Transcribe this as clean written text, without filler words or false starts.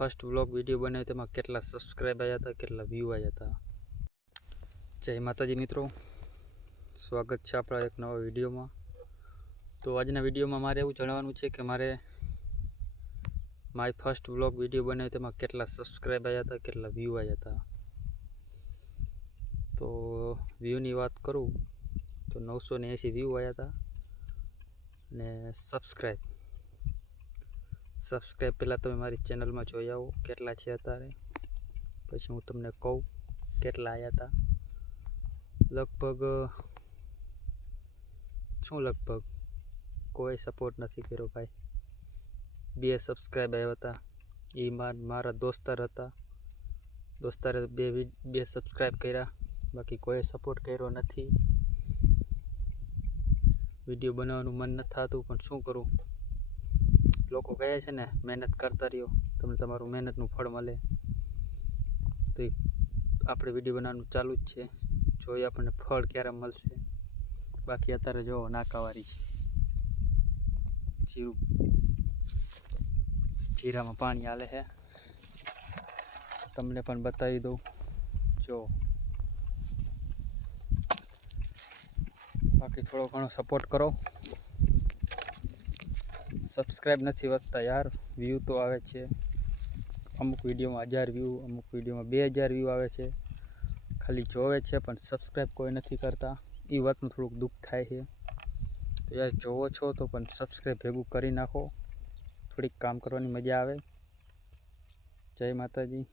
First vlog video બનાવ્યો તેમાં કેટલા સબસ્ક્રાઈબ આવ્યા હતા, કેટલા વ્યૂ આવ્યા હતા. જય માતાજી મિત્રો, સ્વાગત છે આપણા એક નવા વિડીયોમાં. તો આજના વિડીયોમાં મારે એવું જણાવવાનું છે કે મારે માય ફર્સ્ટ વ્લોગ વિડીયો બનાવ્યો તેમાં કેટલા સબસ્ક્રાઈબ આવ્યા હતા, કેટલા વ્યૂ આવ્યા હતા. તો વ્યૂની વાત કરું તો 980 વ્યૂ આવ્યા હતા ને સબસ્ક્રાઈબ પહેલાં તમે મારી ચેનલમાં જોઈ આવો કેટલા છે અત્યારે, પછી હું તમને કહું કેટલા આવ્યા હતા. લગભગ કોઈ સપોર્ટ નથી કર્યો ભાઈ. 2 સબસ્ક્રાઈબ આવ્યા હતા, એ મારા દોસ્તાર હતા. દોસ્તારે બે સબસ્ક્રાઈબ કર્યા, બાકી કોઈ સપોર્ટ કર્યો નથી. વિડીયો બનાવવાનું મન નથી થતું, પણ શું કરું, લોકો કહે છે ને મહેનત કરતા રહ્યો તમને તમારું મહેનતનું ફળ મળે. તો આપણે વિડીયો બનાવવાનું ચાલુ જ છે, જોઈએ આપણને ફળ ક્યારે મળશે. બાકી અત્યારે જો નાકાવારી છે, જીરામાં પાણી હાલે છે, તમને પણ બતાવી દઉં. જો બાકી થોડો ઘણો સપોર્ટ કરો. સબસ્ક્રાઈબ નથી વધતા યાર, વ્યૂ તો આવે છે. અમુક વિડીયોમાં 1000 વ્યૂ, અમુક વિડીયોમાં 2000 વ્યૂ આવે છે. ખાલી જોવે છે પણ સબસ્ક્રાઈબ કોઈ નથી કરતા. એ વાતનું થોડુંક દુઃખ થાય છે. તો યાર જોવો છો તો પણ સબસ્ક્રાઈબ ભેગું કરી નાખો, થોડીક કામ કરવાની મજા આવે. જય માતાજી.